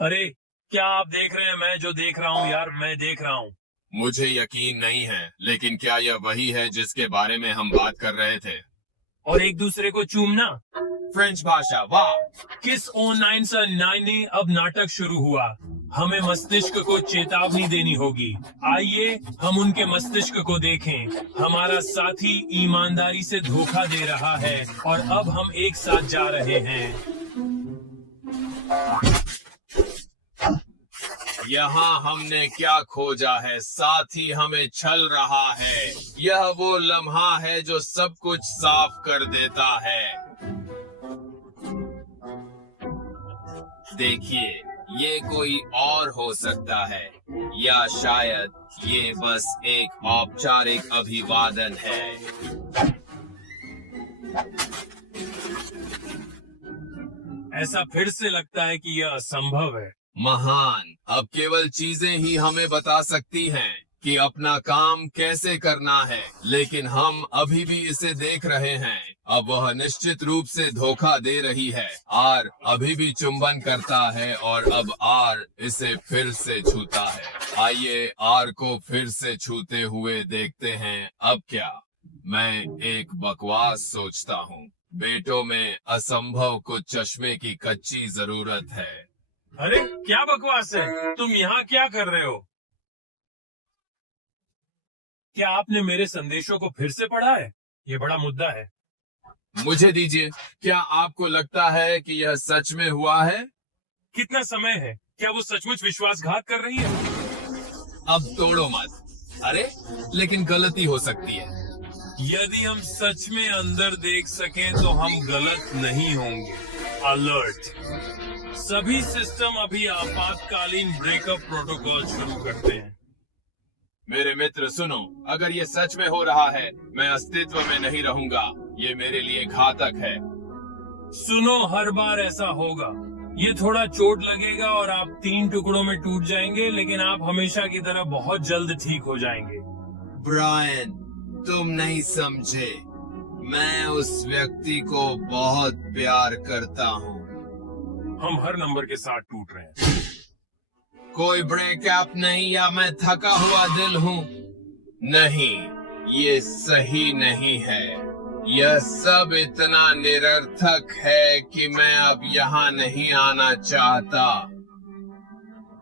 अरे, क्या आप देख रहे हैं? मैं जो देख रहा हूँ यार, मैं देख रहा हूँ। मुझे यकीन नहीं है, लेकिन क्या यह वही है जिसके बारे में हम बात कर रहे थे? और एक दूसरे को चूमना। फ्रेंच भाषा, वाह! किस ऑनलाइन सन्नाटे ने अब नाटक शुरू हुआ। हमें मस्तिष्क को चेतावनी देनी होगी। आइए हम उनके मस्तिष्क को देखें। हमारा साथी ईमानदारी से धोखा दे रहा है और अब हम एक साथ जा रहे हैं। यहाँ हमने क्या खोजा है, साथ ही हमें छल रहा है। यह वो लम्हा है जो सब कुछ साफ कर देता है। देखिए, ये कोई और हो सकता है, या शायद ये बस एक औपचारिक अभिवादन है। ऐसा फिर से लगता है कि यह असंभव है। महान, अब केवल चीजें ही हमें बता सकती हैं कि अपना काम कैसे करना है, लेकिन हम अभी भी इसे देख रहे हैं। अब वह निश्चित रूप से धोखा दे रही है। आर अभी भी चुंबन करता है और अब आर इसे फिर से छूता है। आइए आर को फिर से छूते हुए देखते हैं। अब क्या? मैं एक बकवास सोचता हूँ। बेटों में असंभव को चश्मे की कच्ची जरूरत है। अरे क्या बकवास है? तुम यहाँ क्या कर रहे हो? क्या आपने मेरे संदेशों को फिर से पढ़ा है? ये बड़ा मुद्दा है। मुझे दीजिए। क्या आपको लगता है कि यह सच में हुआ है? कितना समय है? क्या वो सचमुच विश्वासघात कर रही है? अब तोड़ो मत। अरे, लेकिन गलती हो सकती है। यदि हम सच में अंदर देख सकें तो हम गलत नहीं होंगे। अलर्ट! सभी सिस्टम अभी आपातकालीन ब्रेकअप प्रोटोकॉल शुरू करते हैं। मेरे मित्र सुनो, अगर ये सच में हो रहा है, मैं अस्तित्व में नहीं रहूंगा। ये मेरे लिए घातक है। सुनो, हर बार ऐसा होगा। ये थोड़ा चोट लगेगा और आप 3 टुकड़ों में टूट जाएंगे, लेकिन आप हमेशा की तरह बहुत जल्द ठीक हो जाएंगे। ब्रायन, तुम नहीं समझे। मैं उस व्यक्ति को बहुत प्यार करता हूँ। हम हर नंबर के साथ टूट रहे हैं। कोई ब्रेकअप नहीं, या मैं थका हुआ दिल हूँ। नहीं, ये सही नहीं है। यह सब इतना निरर्थक है कि मैं अब यहाँ नहीं आना चाहता।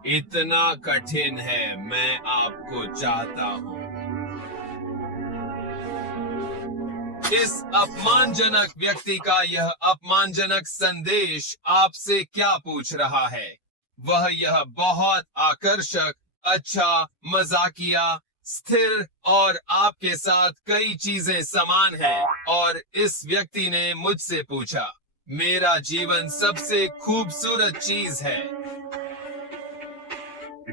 इतना कठिन है, मैं आपको चाहता हूँ। इस अपमानजनक व्यक्ति का यह अपमानजनक संदेश आपसे क्या पूछ रहा है? वह यह बहुत आकर्षक, अच्छा, मजाकिया, स्थिर और आपके साथ कई चीजें समान हैं। और इस व्यक्ति ने मुझसे पूछा, मेरा जीवन सबसे खूबसूरत चीज है।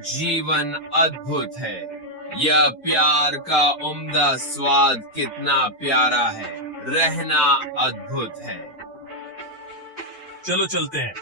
जीवन अद्भुत है। यह प्यार का उम्दा स्वाद कितना प्यारा है। रहना अद्भुत है। चलो चलते हैं।